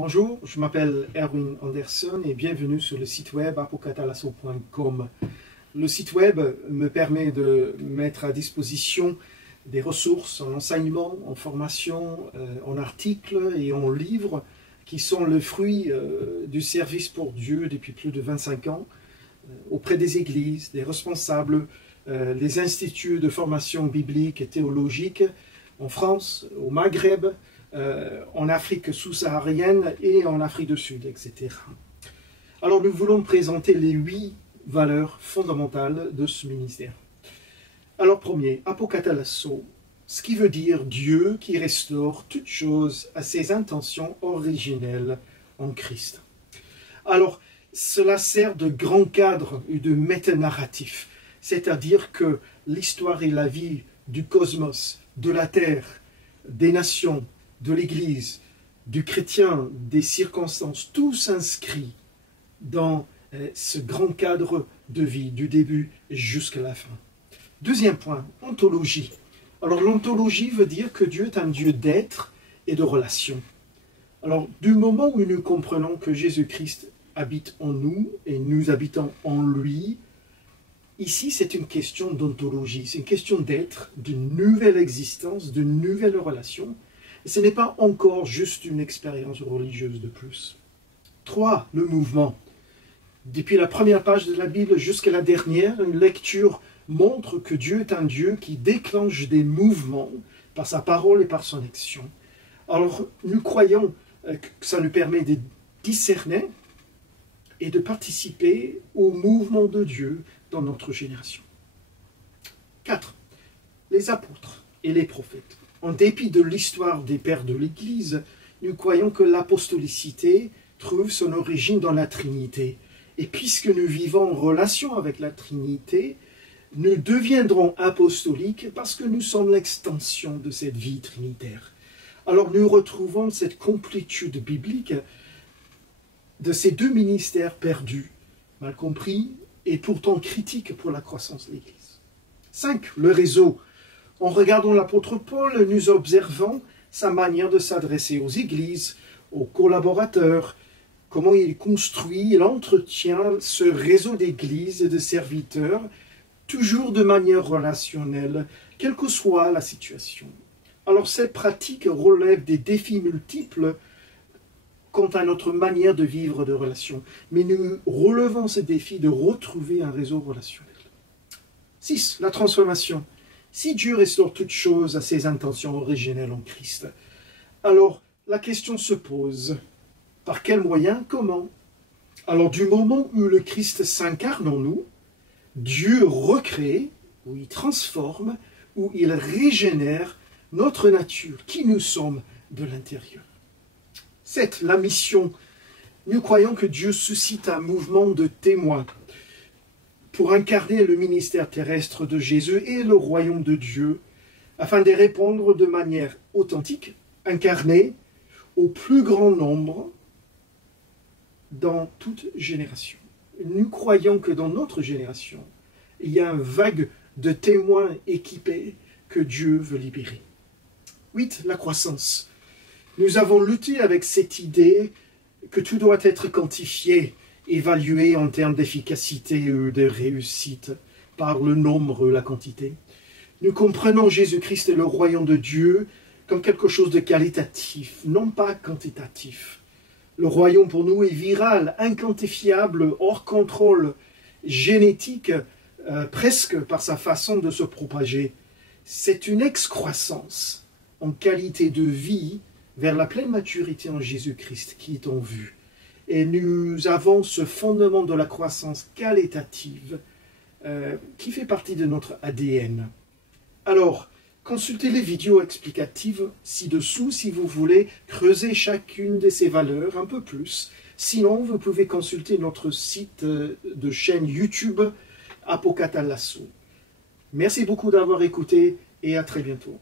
Bonjour, je m'appelle Erwin Anderson et bienvenue sur le site web apocatalasso.com. Le site web me permet de mettre à disposition des ressources en enseignement, en formation, en articles et en livres qui sont le fruit du service pour Dieu depuis plus de 25 ans auprès des églises, des responsables, des instituts de formation biblique et théologique en France, au Maghreb, en Afrique sous-saharienne et en Afrique du Sud, etc. Alors nous voulons présenter les 8 valeurs fondamentales de ce ministère. Alors premier, apokatalasso, ce qui veut dire Dieu qui restaure toutes choses à ses intentions originelles en Christ. Alors cela sert de grand cadre et de métanarratif, c'est-à-dire que l'histoire et la vie du cosmos, de la terre, des nations, de l'Église, du chrétien, des circonstances, tout s'inscrit dans ce grand cadre de vie, du début jusqu'à la fin. Deuxième point, ontologie. Alors l'ontologie veut dire que Dieu est un Dieu d'être et de relation. Alors du moment où nous comprenons que Jésus-Christ habite en nous et nous habitons en lui, ici c'est une question d'ontologie, c'est une question d'être, d'une nouvelle existence, d'une nouvelle relation. Ce n'est pas encore juste une expérience religieuse de plus. 3. Le mouvement. Depuis la première page de la Bible jusqu'à la dernière, une lecture montre que Dieu est un Dieu qui déclenche des mouvements par sa parole et par son action. Alors, nous croyons que ça nous permet de discerner et de participer au mouvement de Dieu dans notre génération. 4. Les apôtres et les prophètes. En dépit de l'histoire des pères de l'Église, nous croyons que l'apostolicité trouve son origine dans la Trinité. Et puisque nous vivons en relation avec la Trinité, nous deviendrons apostoliques parce que nous sommes l'extension de cette vie trinitaire. Alors nous retrouvons cette complétude biblique de ces deux ministères perdus, mal compris et pourtant critiques pour la croissance de l'Église. 5. Le réseau. En regardant l'apôtre Paul, nous observons sa manière de s'adresser aux églises, aux collaborateurs, comment il construit, il entretient ce réseau d'églises et de serviteurs, toujours de manière relationnelle, quelle que soit la situation. Alors cette pratique relève des défis multiples quant à notre manière de vivre de relation, mais nous relevons ce défi de retrouver un réseau relationnel. 6. La transformation. Si Dieu restaure toutes choses à ses intentions originelles en Christ, alors la question se pose, par quels moyens, comment? Alors du moment où le Christ s'incarne en nous, Dieu recrée, ou il transforme, ou il régénère notre nature, qui nous sommes de l'intérieur. 7. La mission. Nous croyons que Dieu suscite un mouvement de témoins pour incarner le ministère terrestre de Jésus et le royaume de Dieu, afin de répondre de manière authentique, incarnée, au plus grand nombre dans toute génération. Nous croyons que dans notre génération, il y a une vague de témoins équipés que Dieu veut libérer. 8. La croissance. Nous avons lutté avec cette idée que tout doit être quantifié, évalué en termes d'efficacité ou de réussite par le nombre, la quantité. Nous comprenons Jésus-Christ et le royaume de Dieu comme quelque chose de qualitatif, non pas quantitatif. Le royaume pour nous est viral, inquantifiable, hors contrôle, génétique, presque par sa façon de se propager. C'est une excroissance en qualité de vie vers la pleine maturité en Jésus-Christ qui est en vue. Et nous avons ce fondement de la croissance qualitative qui fait partie de notre ADN. Alors, consultez les vidéos explicatives ci-dessous si vous voulez creuser chacune de ces valeurs un peu plus. Sinon, vous pouvez consulter notre site de chaîne YouTube Apokatalasso. Merci beaucoup d'avoir écouté et à très bientôt.